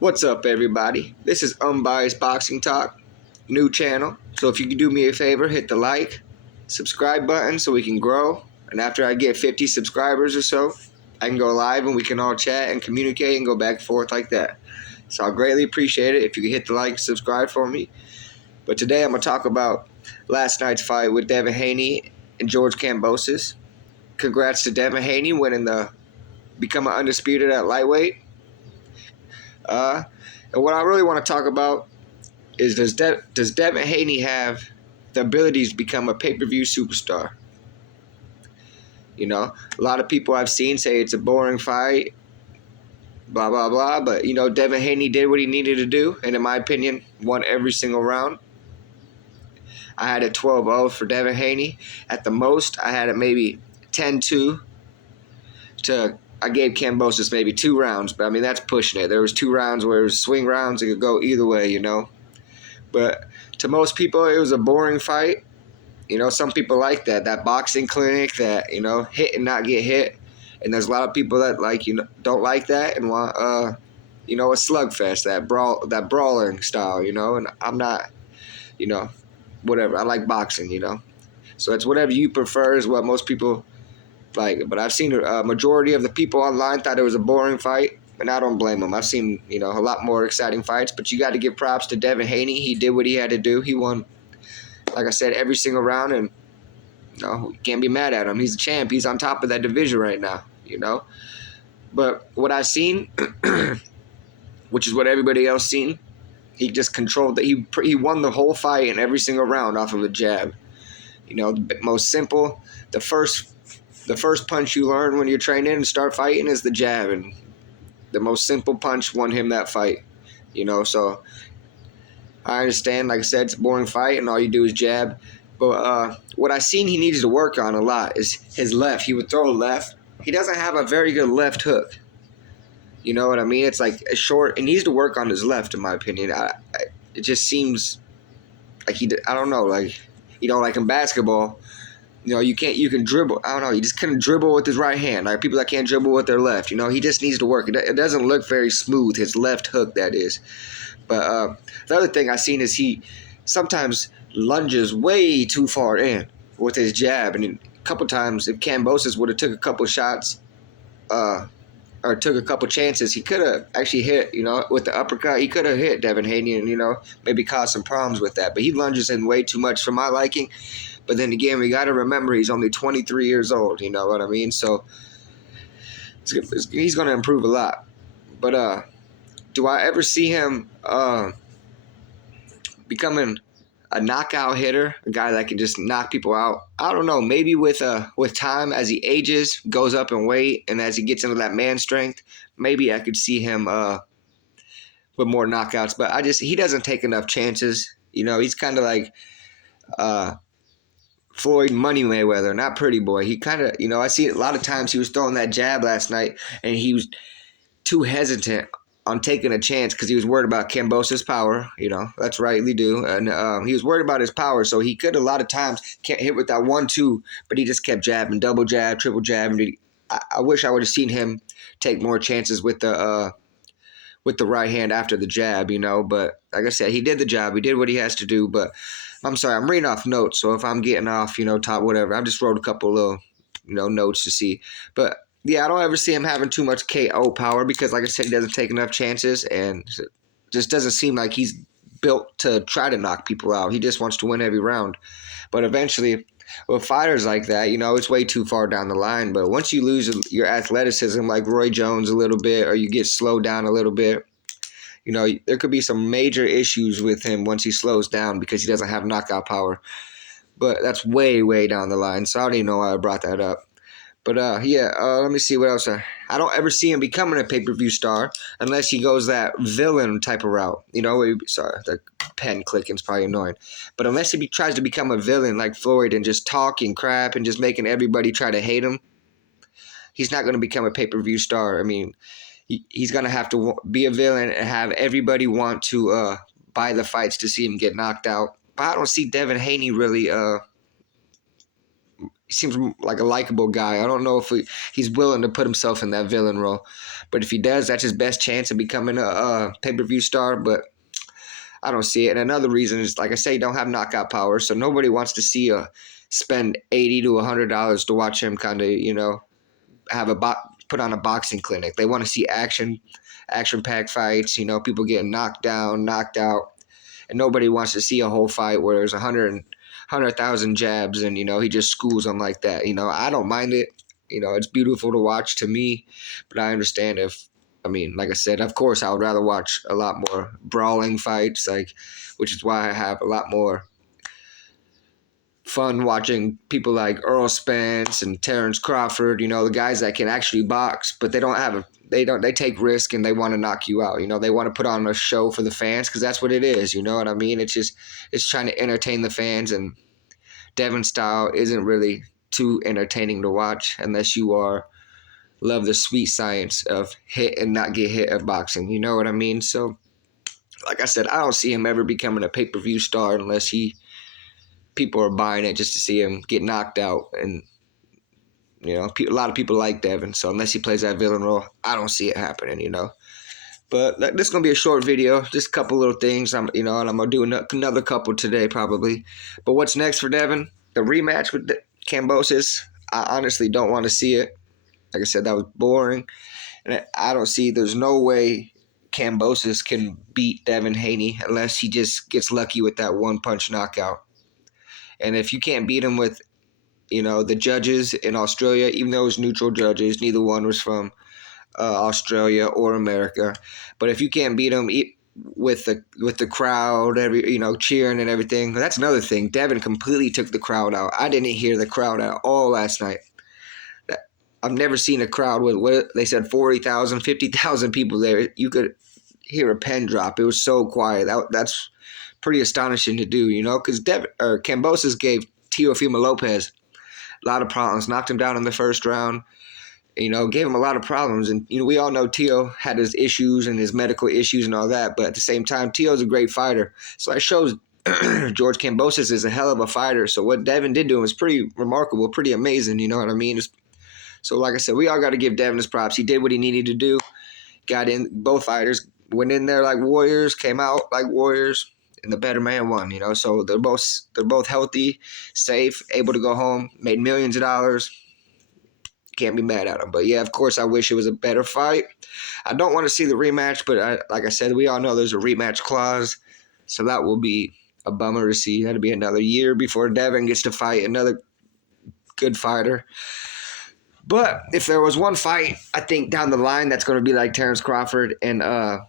What's up, everybody? This is Unbiased Boxing Talk, new channel. So if you could do me a favor, hit the like, subscribe button so we can grow. And after I get 50 subscribers or so, I can go live and we can all chat and communicate and go back and forth like that. So I'll greatly appreciate it if you could hit the like and subscribe for me. But today I'm going to talk about last night's fight with Devin Haney and George Kambosos. Congrats to Devin Haney winning becoming undisputed at lightweight. And what I really want to talk about is does Devin Haney have the abilities to become a pay-per-view superstar? You know, a lot of people I've seen say it's a boring fight, blah, blah, blah. But, Devin Haney did what he needed to do, and in my opinion, won every single round. I had it 12-0 for Devin Haney. At the most, I had it maybe 10-2 I gave Kambosos maybe 2 rounds, but I mean, that's pushing it. There was 2 rounds where it was swing rounds. It could go either way, But to most people, it was a boring fight. Some people like that boxing clinic that, hit and not get hit. And there's a lot of people that don't like that and want, a slugfest, that brawling style, And I'm not, whatever. I like boxing, So it's whatever you prefer is what most people like. But I've seen a majority of the people online thought it was a boring fight, and I don't blame them. I've seen, a lot more exciting fights, but you got to give props to Devin Haney. He did what he had to do. He won, like I said, every single round, and you can't be mad at him. He's a champ. He's on top of that division right now, But what I've seen, which is what everybody else seen, he just controlled that. He won the whole fight in every single round off of a jab. The most simple, the first punch you learn when you're training and start fighting is the jab, and the most simple punch won him that fight. So I understand, like I said, it's a boring fight and all you do is jab. But what I seen he needs to work on a lot is his left. He would throw a left. He doesn't have a very good left hook. You know what I mean? It's like a short. He needs to work on his left, in my opinion. It just seems like I don't know, like in basketball. You can dribble. I don't know. You just couldn't dribble with his right hand. Like people that can't dribble with their left. He just needs to work. It doesn't look very smooth, his left hook, that is. But the other thing I seen is he sometimes lunges way too far in with his jab. And a couple times, if Kambosos would have took a couple shots or took a couple chances, he could have actually hit, with the uppercut. He could have hit Devin Haney and, maybe caused some problems with that. But he lunges in way too much for my liking. But then again, we got to remember he's only 23 years old, you know what I mean? So he's going to improve a lot. But do I ever see him becoming a knockout hitter, a guy that can just knock people out? I don't know. Maybe with time, as he ages, goes up in weight, and as he gets into that man strength, maybe I could see him with more knockouts. But he doesn't take enough chances. He's kind of like Floyd Money Mayweather, not Pretty Boy. He kind of, I see a lot of times he was throwing that jab last night, and he was too hesitant on taking a chance because he was worried about Kambosos' power. That's rightly due. And he was worried about his power, so he could a lot of times can't hit with that 1-2, but he just kept jabbing, double jab, triple jab. And I wish I would have seen him take more chances with the right hand after the jab, But like I said, he did the job. He did what he has to do, but I'm sorry, I'm reading off notes, so if I'm getting off, top whatever, I just wrote a couple little, notes to see. But, yeah, I don't ever see him having too much KO power because, like I said, he doesn't take enough chances and just doesn't seem like he's built to try to knock people out. He just wants to win every round. But eventually, with fighters like that, it's way too far down the line. But once you lose your athleticism like Roy Jones a little bit or you get slowed down a little bit, there could be some major issues with him once he slows down because he doesn't have knockout power. But that's way, way down the line. So I don't even know why I brought that up. But, let me see what else. I don't ever see him becoming a pay-per-view star unless he goes that villain type of route. Sorry, the pen clicking is probably annoying. But unless he tries to become a villain like Floyd and just talking crap and just making everybody try to hate him, he's not going to become a pay-per-view star. I mean, he's going to have to be a villain and have everybody want to buy the fights to see him get knocked out. But I don't see Devin Haney really like a likable guy. I don't know if he's willing to put himself in that villain role, but if he does, that's his best chance of becoming a pay-per-view star. But I don't see it. And another reason is, like I say, he don't have knockout power, so nobody wants to see spend $80 to $100 to watch him kind of, have put on a boxing clinic. They want to see action-packed fights. People getting knocked down, knocked out, and nobody wants to see a whole fight where there's 100,000 jabs and he just schools them like that. I don't mind it. It's beautiful to watch to me, but I understand like I said, of course, I would rather watch a lot more brawling fights, which is why I have a lot more fun watching people like Earl Spence and Terrence Crawford, the guys that can actually box, but they take risk and they want to knock you out. They want to put on a show for the fans because that's what it is. You know what I mean? It's trying to entertain the fans, and Devin's style isn't really too entertaining to watch unless you love the sweet science of hit and not get hit at boxing. You know what I mean? So, like I said, I don't see him ever becoming a pay-per-view star unless people are buying it just to see him get knocked out. And, a lot of people like Devin. So unless he plays that villain role, I don't see it happening, But this is going to be a short video, just a couple little things, and I'm going to do another couple today probably. But what's next for Devin? The rematch with Kambosos. I honestly don't want to see it. Like I said, that was boring. And I don't see, there's no way Kambosos can beat Devin Haney unless he just gets lucky with that one-punch knockout. And if you can't beat him with, the judges in Australia, even though it was neutral judges, neither one was from Australia or America. But if you can't beat him with the crowd, cheering and everything, that's another thing. Devin completely took the crowd out. I didn't hear the crowd at all last night. I've never seen a crowd with, what they said, 40,000, 50,000 people there. You could hear a pen drop. It was so quiet. That's pretty astonishing to do, because Kambosos gave Teofimo Lopez a lot of problems, knocked him down in the first round, gave him a lot of problems. And, we all know Teo had his issues and his medical issues and all that, but at the same time, Teo's a great fighter. So that shows George Kambosos is a hell of a fighter. So what Devin did to him was pretty remarkable, pretty amazing, you know what I mean? So like I said, we all got to give Devin his props. He did what he needed to do. Got in, both fighters went in there like warriors, came out like warriors, and the better man won, So they're both healthy, safe, able to go home, made millions of dollars. Can't be mad at them. But yeah, of course, I wish it was a better fight. I don't want to see the rematch, but like I said, we all know there's a rematch clause, so that will be a bummer to see. That'll be another year before Devin gets to fight another good fighter. But if there was one fight, I think down the line that's going to be like Terrence Crawford and Earl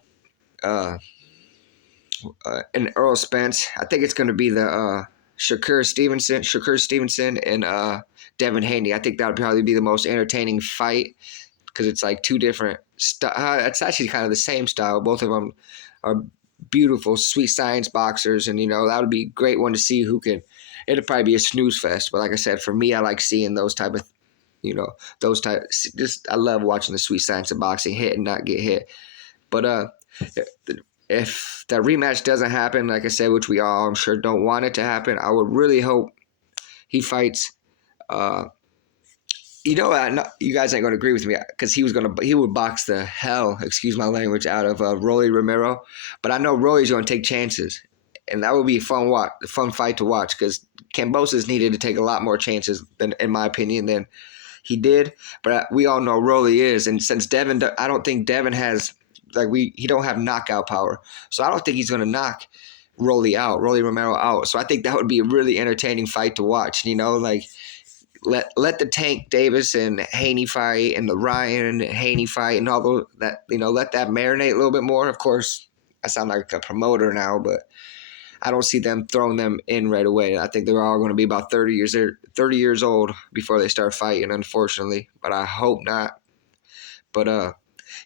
Spence, I think it's going to be the Shakur Stevenson and Devin Haney. I think that would probably be the most entertaining fight because it's like two different it's actually kind of the same style. Both of them are beautiful, sweet science boxers, and that would be a great one to see who can. It'd probably be a snooze fest, but like I said, for me, I like seeing those type of. I love watching the sweet science of boxing, hit and not get hit. But if that rematch doesn't happen, like I said, which we all, I'm sure, don't want it to happen, I would really hope he fights. You guys ain't gonna agree with me because he would box the hell, excuse my language, out of Rolly Romero. But I know Rolly's gonna take chances, and that would be a fun fight to watch because Kambosos needed to take a lot more chances than, in my opinion, than he did, but we all know Rolly is, and since Devin, I don't think Devin has he don't have knockout power, so I don't think he's gonna knock Rolly Romero out. So I think that would be a really entertaining fight to watch. Let the Tank Davis and Haney fight, and the Ryan Haney fight, and all that. Let that marinate a little bit more. Of course, I sound like a promoter now, but I don't see them throwing them in right away. I think they're all going to be about 30 years old before they start fighting, unfortunately. But I hope not. But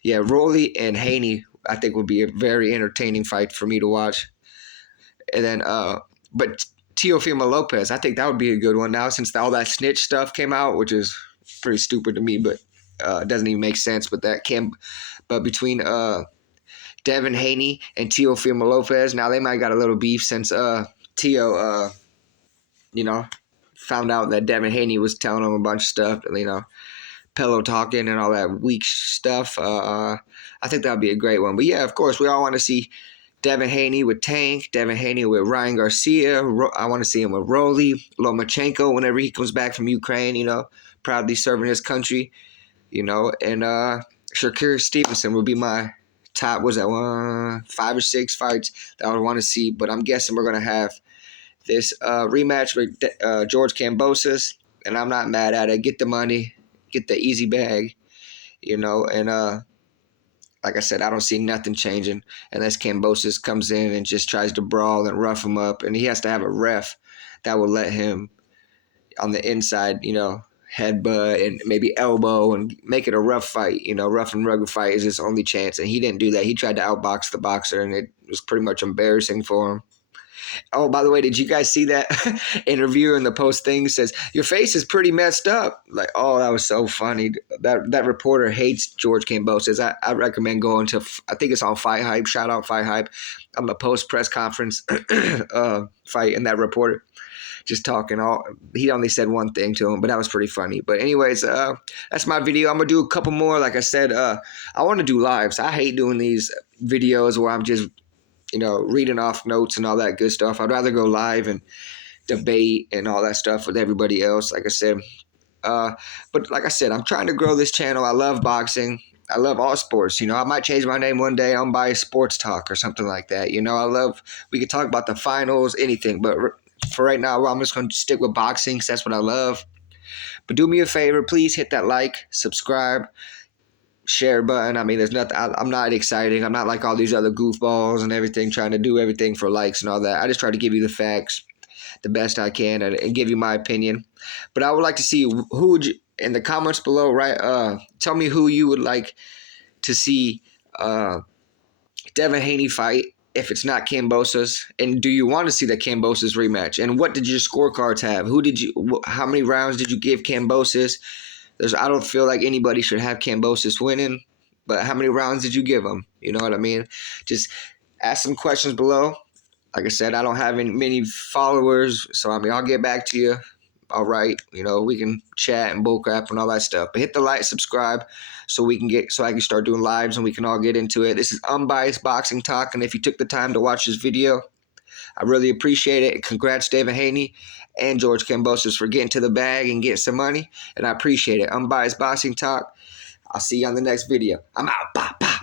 yeah, Rolly and Haney, I think would be a very entertaining fight for me to watch. And then, but Teofimo Lopez, I think that would be a good one now since all that snitch stuff came out, which is pretty stupid to me, but it doesn't even make sense. But between Devin Haney and Teofimo Lopez. Now they might got a little beef since Teo, found out that Devin Haney was telling him a bunch of stuff, pillow talking and all that weak stuff. I think that would be a great one. But yeah, of course, we all want to see Devin Haney with Tank, Devin Haney with Ryan Garcia. I want to see him with Rolly, Lomachenko whenever he comes back from Ukraine, proudly serving his country, and Shakur Stevenson would be my top, was that 5 or 6 fights that I would want to see. But I'm guessing we're going to have this rematch with George Kambosos, and I'm not mad at it. Get the money, get the easy bag, and like I said, I don't see nothing changing unless Kambosos comes in and just tries to brawl and rough him up, and he has to have a ref that will let him on the inside, headbutt and maybe elbow and make it a rough fight. Rough and rugged fight is his only chance, and he didn't do that. He tried to outbox the boxer, and it was pretty much embarrassing for him. Oh, by the way, did you guys see that interview in the post thing says, your face is pretty messed up? Like, oh, that was so funny. That reporter hates George Kambosos. I recommend going to, I think it's on Fight Hype. Shout out Fight Hype. On the post press conference fight, and that reporter just talking he only said one thing to him, but that was pretty funny. But anyways, that's my video. I'm going to do a couple more. Like I said, I want to do lives. I hate doing these videos where I'm just reading off notes and all that good stuff. I'd rather go live and debate and all that stuff with everybody else, like I said. But like I said, I'm trying to grow this channel. I love boxing. I love all sports. I might change my name one day. Unbiased Sports Talk or something like that. We could talk about the finals, anything. But for right now, I'm just going to stick with boxing because that's what I love. But do me a favor. Please hit that like, subscribe, share button. I mean, there's nothing. I'm not exciting. I'm not like all these other goofballs and everything, trying to do everything for likes and all that. I just try to give you the facts the best I can and give you my opinion. But I would like to see who would you, in the comments below, right? Tell me who you would like to see Devin Haney fight if it's not Kambosos, and do you want to see the Kambosos rematch? And what did your scorecards have? How many rounds did you give Kambosos? I don't feel like anybody should have Kambosos winning, but how many rounds did you give him? You know what I mean? Just ask some questions below. Like I said, I don't have many followers, so I'll get back to you. All right, we can chat and bullcrap and all that stuff. But hit the like, subscribe, so I can start doing lives and we can all get into it. This is Unbiased Boxing Talk, and if you took the time to watch this video, I really appreciate it. Congrats, Devin Haney and George Kambosos, for getting to the bag and getting some money, and I appreciate it. Unbiased Boxing Talk. I'll see you on the next video. I'm out. Bye, bye.